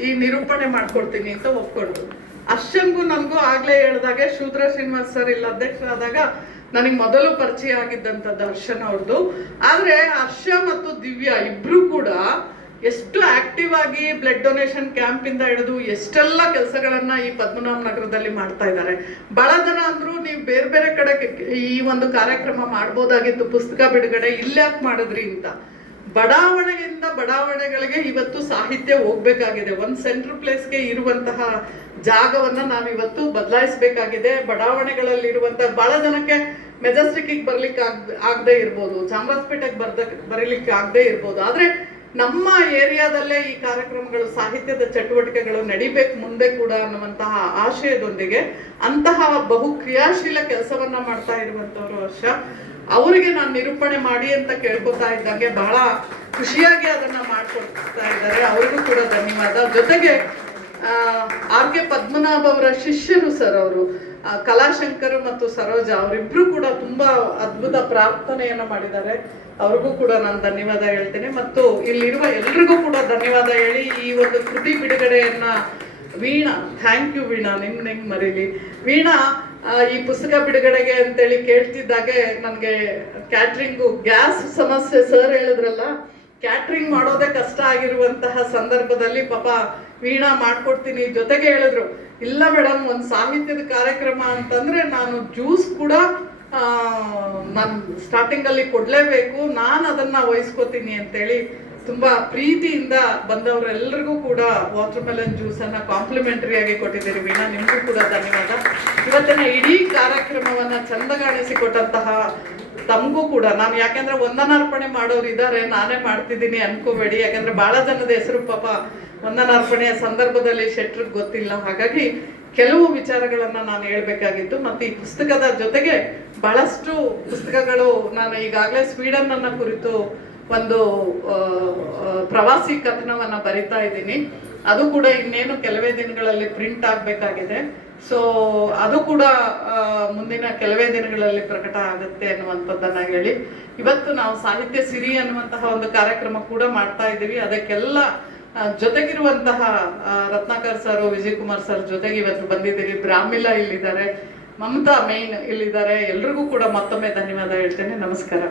ಈ ನಿರೂಪಣೆ ಮಾಡ್ಕೊಡ್ತೀನಿ ಅಂತ ಒಪ್ಕೊಂಡು ಅರ್ಶನ್ಗೂ ನನಗೂ ಆಗ್ಲೇ ಹೇಳಿದಾಗೆ ಶೂದ್ರ ಶ್ರೀನಿವಾಸ್ ಸರ್ ಇಲ್ಲಿ ಅಧ್ಯಕ್ಷರಾದಾಗ ನನಗೆ ಮೊದಲು ಪರಿಚಯ ಆಗಿದ್ದಂಥದ್ದು ಹರ್ಷನ್ ಅವ್ರದ್ದು. ಆದ್ರೆ ಹರ್ಷ ಮತ್ತು ದಿವ್ಯಾ ಇಬ್ರು ಕೂಡ ಎಷ್ಟು ಆಕ್ಟಿವ್ ಆಗಿ ಬ್ಲಡ್ ಡೊನೇಷನ್ ಕ್ಯಾಂಪ್ ಇಂದ ಹಿಡಿದು ಎಷ್ಟೆಲ್ಲ ಕೆಲಸಗಳನ್ನ ಈ ಪದ್ಮನಾಭ ನಗರದಲ್ಲಿ ಮಾಡ್ತಾ ಇದ್ದಾರೆ. ಬಹಳ ಜನ ಅಂದ್ರು ನೀವು ಬೇರೆ ಬೇರೆ ಕಡೆ ಈ ಒಂದು ಕಾರ್ಯಕ್ರಮ ಮಾಡ್ಬೋದಾಗಿತ್ತು, ಪುಸ್ತಕ ಬಿಡುಗಡೆ ಇಲ್ಯಾಕೆ ಮಾಡಿದ್ರಿ ಅಂತ. ಬಡಾವಣೆಯಿಂದ ಬಡಾವಣೆಗಳಿಗೆ ಇವತ್ತು ಸಾಹಿತ್ಯ ಹೋಗ್ಬೇಕಾಗಿದೆ. ಒಂದು ಸೆಂಟ್ರಲ್ ಪ್ಲೇಸ್ಗೆ ಇರುವಂತಹ ಜಾಗವನ್ನ ನಾವಿವತ್ತು ಬದಲಾಯಿಸಬೇಕಾಗಿದೆ. ಬಡಾವಣೆಗಳಲ್ಲಿ ಇರುವಂತಹ ಬಹಳ ಜನಕ್ಕೆ ಮೆಜೆಸ್ಟಿಕ್ ಬರ್ಲಿಕ್ಕೆ ಆಗದೆ ಇರ್ಬೋದು, ಚಾಮರಾಜಪೇಟೆಗೆ ಬರಲಿಕ್ಕೆ ಆಗದೆ ಇರ್ಬೋದು. ಆದ್ರೆ ನಮ್ಮ ಏರಿಯಾದಲ್ಲೇ ಈ ಕಾರ್ಯಕ್ರಮಗಳು, ಸಾಹಿತ್ಯದ ಚಟುವಟಿಕೆಗಳು ನಡಿಬೇಕು ಮುಂದೆ ಕೂಡ ಅನ್ನುವಂತಹ ಆಶಯದೊಂದಿಗೆ ಅಂತಹ ಬಹು ಕ್ರಿಯಾಶೀಲ ಕೆಲಸವನ್ನ ಮಾಡ್ತಾ ಇರುವಂತವ್ರು ಹರ್ಷ. ಅವರಿಗೆ ನಾನು ನಿರೂಪಣೆ ಮಾಡಿ ಅಂತ ಕೇಳ್ಕೊತಾ ಇದ್ದಂಗೆ ಬಹಳ ಖುಷಿಯಾಗಿ ಅದನ್ನ ಮಾಡ್ಕೊಡ್ತಾ ಇದ್ದಾರೆ. ಅವರಿಗೂ ಕೂಡ ಧನ್ಯವಾದ. ಜೊತೆಗೆ ಆರ್.ಕೆ. ಪದ್ಮನಾಭ ಅವರ ಶಿಷ್ಯರು ಸರ್, ಅವರು ಕಲಾಶಂಕರ್ ಮತ್ತು ಸರೋಜ ಅವರಿಬ್ರು ಕೂಡ ತುಂಬಾ ಅದ್ಭುತ ಪ್ರಾರ್ಥನೆಯನ್ನ ಮಾಡಿದ್ದಾರೆ. ಅವ್ರಿಗೂ ಕೂಡ ನಾನು ಧನ್ಯವಾದ ಹೇಳ್ತೇನೆ. ಮತ್ತು ಇಲ್ಲಿರುವ ಎಲ್ರಿಗೂ ಕೂಡ ಧನ್ಯವಾದ ಹೇಳಿ ಈ ಒಂದು ಕೃತಿ ಬಿಡುಗಡೆಯನ್ನ ವೀಣಾ, ಥ್ಯಾಂಕ್ ಯು ವೀಣಾ, ನಿಮ್ ಮರೀಲಿ ವೀಣಾ, ಈ ಪುಸ್ತಕ ಬಿಡುಗಡೆಗೆ ಅಂತೇಳಿ ಕೇಳ್ತಿದ್ದಾಗೆ ನನಗೆ ಕ್ಯಾಟ್ರಿಂಗು ಗ್ಯಾಸ್ ಸಮಸ್ಯೆ ಸರ್ ಹೇಳಿದ್ರಲ್ಲ, ಕ್ಯಾಟ್ರಿಂಗ್ ಮಾಡೋದೇ ಕಷ್ಟ ಆಗಿರುವಂತಹ ಸಂದರ್ಭದಲ್ಲಿ ಪಾಪ ವೀಣಾ ಮಾಡ್ಕೊಡ್ತೀನಿ ಜೊತೆಗೆ ಹೇಳಿದ್ರು, ಇಲ್ಲ ಮೇಡಮ್ ಒಂದು ಸಾಹಿತ್ಯದ ಕಾರ್ಯಕ್ರಮ ಅಂತಂದ್ರೆ ನಾನು ಜ್ಯೂಸ್ ಕೂಡ ನಾನು ಸ್ಟಾರ್ಟಿಂಗ್ ಅಲ್ಲಿ ಕೊಡ್ಲೇಬೇಕು, ನಾನು ಅದನ್ನ ವಹಿಸ್ಕೋತೀನಿ ಅಂತೇಳಿ ತುಂಬಾ ಪ್ರೀತಿಯಿಂದ ಬಂದವರೆಲ್ಲರಿಗೂ ಕೂಡ ವಾಟರ್ ಮೆಲನ್ ಜ್ಯೂಸ್ ಅನ್ನ ಕಾಂಪ್ಲಿಮೆಂಟರಿ ಆಗಿ ಕೊಟ್ಟಿದ್ದೀರಿ ವೀಣಾ, ನಿಮಗೂ ಕೂಡ ಧನ್ಯವಾದ. ಇವತ್ತಿನ ಇಡೀ ಕಾರ್ಯಕ್ರಮವನ್ನ ಚಂದಗಾಣಿಸಿಕೊಟ್ಟಂತಹ ತಮಗೂ ಕೂಡ ನಾನು, ಯಾಕೆಂದ್ರೆ ವಂದನಾರ್ಪಣೆ ಮಾಡೋರು ಇದ್ದಾರೆ, ನಾನೇ ಮಾಡ್ತಿದ್ದೀನಿ ಅನ್ಕೋಬೇಡಿ. ಯಾಕಂದ್ರೆ ಬಹಳ ಜನದ ಹೆಸರು ಪಾಪ ವಂದನಾರ್ಪಣೆಯ ಸಂದರ್ಭದಲ್ಲಿ ಶೆಟ್ರಿಗೆ ಗೊತ್ತಿಲ್ಲ. ಹಾಗಾಗಿ ಕೆಲವು ವಿಚಾರಗಳನ್ನ ನಾನು ಹೇಳ್ಬೇಕಾಗಿತ್ತು. ಮತ್ತೆ ಈ ಪುಸ್ತಕದ ಜೊತೆಗೆ ಬಹಳಷ್ಟು ಪುಸ್ತಕಗಳು, ನಾನು ಈಗಾಗಲೇ ಸ್ವೀಡನ್ ಅನ್ನ ಕುರಿತು ಒಂದು ಪ್ರವಾಸಿ ಕಥನವನ್ನ ಬರಿತಾ ಇದ್ದೀನಿ. ಅದು ಕೂಡ ಇನ್ನೇನು ಕೆಲವೇ ದಿನಗಳಲ್ಲಿ ಪ್ರಿಂಟ್ ಆಗ್ಬೇಕಾಗಿದೆ. ಸೊ ಅದು ಕೂಡ ಮುಂದಿನ ಕೆಲವೇ ದಿನಗಳಲ್ಲಿ ಪ್ರಕಟ ಆಗುತ್ತೆ ಅನ್ನುವಂಥದ್ದನ್ನ ಹೇಳಿ, ಇವತ್ತು ನಾವು ಸಾಹಿತ್ಯ ಸಿರಿ ಅನ್ನುವಂತಹ ಒಂದು ಕಾರ್ಯಕ್ರಮ ಕೂಡ ಮಾಡ್ತಾ ಇದ್ದೀವಿ. ಅದಕ್ಕೆಲ್ಲ ಜೊತೆಗಿರುವಂತಹ ರತ್ನಾಕರ್ ಸರ್, ವಿಜಯ್ ಕುಮಾರ್ ಸರ್ ಜೊತೆಗೆ ಇವತ್ತು ಬಂದಿದ್ದೀರಿ. ಬ್ರಾಹ್ಮಿಲಾ ಇಲ್ಲಿದ್ದಾರೆ, ಮಮತಾ ಮೇನ್ ಇಲ್ಲಿದ್ದಾರೆ. ಎಲ್ರಿಗೂ ಕೂಡ ಮತ್ತೊಮ್ಮೆ ಧನ್ಯವಾದ ಹೇಳ್ತೇನೆ. ನಮಸ್ಕಾರ.